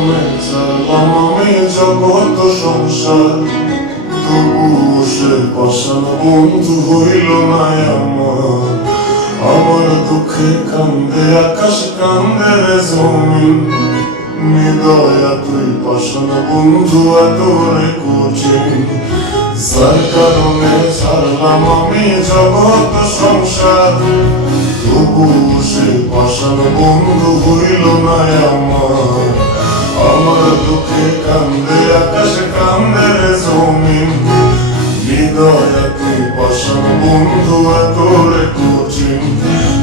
কারণে ছাড়লাম আমি জগৎ সংসার, তবুও সে পাষাণ বন্ধু হইল না আমার। আমার দুঃখে কান্দে আকাশ, কান্দে রে জমিন, নিদয়া তুই পাষাণ বন্ধু এত রে কঠিন। যার কারণে ছাড়লাম আমি জগৎ সংসার, তবুও সে পাষাণ বন্ধু হইল না আমার। আমার দুঃখে কান্দে আকাশ, কান্দে রে জমিন, হৃদয়া তুই পাষাণ বন্ধু এত রে কঠিন।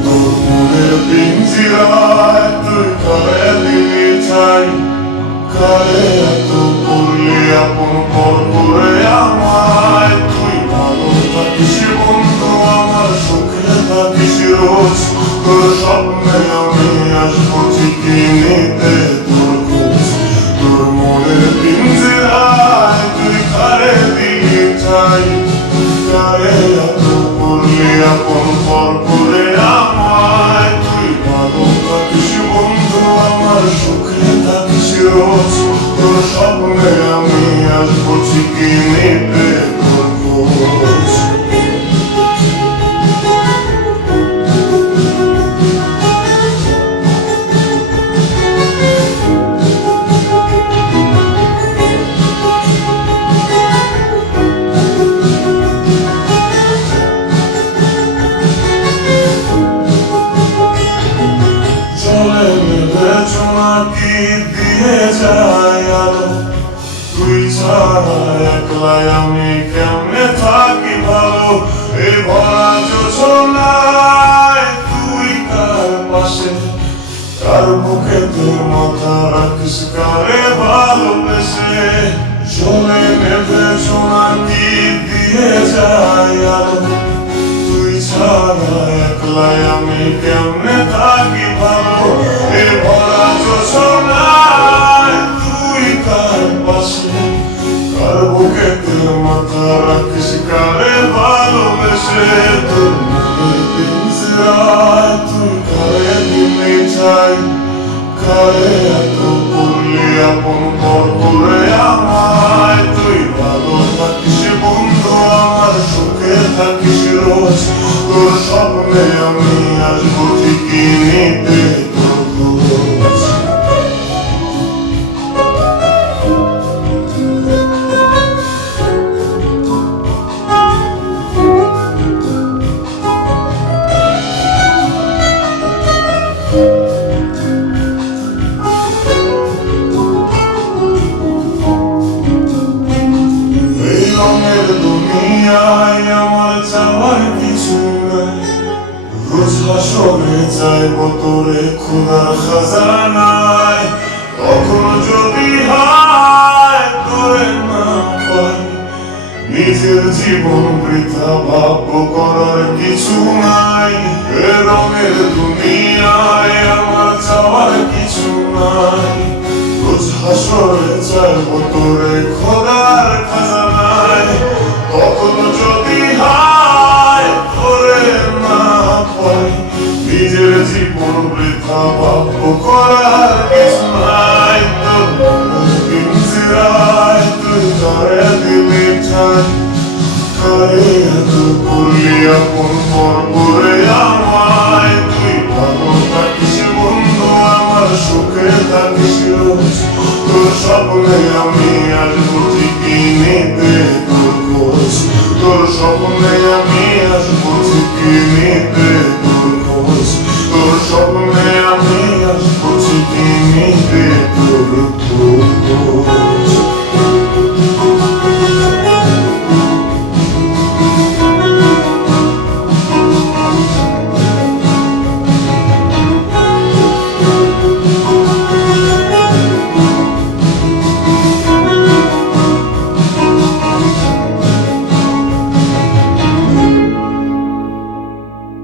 তোর মনের পিঞ্জিরায় তুই কারে দিলি ঠাই, কারে এত করলি আপন পর করে আমায়। তুই ভালো থাকিস বন্ধু আমার, সুখে থাকিস রোজ, তোর স্বপ্নে আমি আসবো ঠিকই নিতে তোর খোঁজ। তোর মনের পিঞ্জিরায় তুই কারে দিলি ঠাই, কারে এত করলি আপন পর করে আমায়। তুই ভালো থাকিস বন্ধু আমার, সুখে থাকিস রোজ, তোর স্বপ্নে আমি আসবো ঠিকই নিতে তোর খোঁজ। জোনাকি দিয়ে যায় আলো, তুই ছাড়া একলাই আমি কেমনে থাকি ভালো। এই ভরা যোজনায় তুই কার পাশে, কার বুকেতে মাথা রাখিস কারে ভালোবেসে। চলে নেবে জোনাকি দিয়ে যায় আলো, তুই ছাড়া একলাই আমি কেমনে থাকি ভালো। এ ভরা যোজনায় তুই কার পাশে, কার বুকেতে মাথা রাখিস কারে ভালোবেসে। তোর মনের পিঞ্জিরায় তুই কারে দিলি ঠাই, কারে এত করলি আপন পর করে আমায়। তুই ভালো থাকিস বন্ধু আমার, সুখে থাকিস রোজ, তোর স্বপ্নে আমি আসবো ঠিকই নিতে তোর খোঁজ। দুনিয়ায় আমার চাওয়ার কিছু নাই, রোজ হাসরে যাইব তোরে খোদার খাজানায়। কখনো যদি হায় তোরে না পাই, নিজের জীবন বৃথা ভাব্য করার কিছু নাই। এ রঙের দুনিয়ায় আমার চাওয়ার কিছু নাই, রোজ হাসরে যাইব তোরে খোদার খাজানায়। কখনো যদি হায় তোরে না পাই, নিজের জীবন বৃথা ভাব্য করার কিছু নাই। তোর মনের পিঞ্জিরায় তুই কারে দিলি ঠাই, কারে এত করলি আপন পর করে আমায়। তুই ভালো থাকিস বন্ধু আমার, সুখে থাকিস রোজ, তোর স্বপ্নে আমি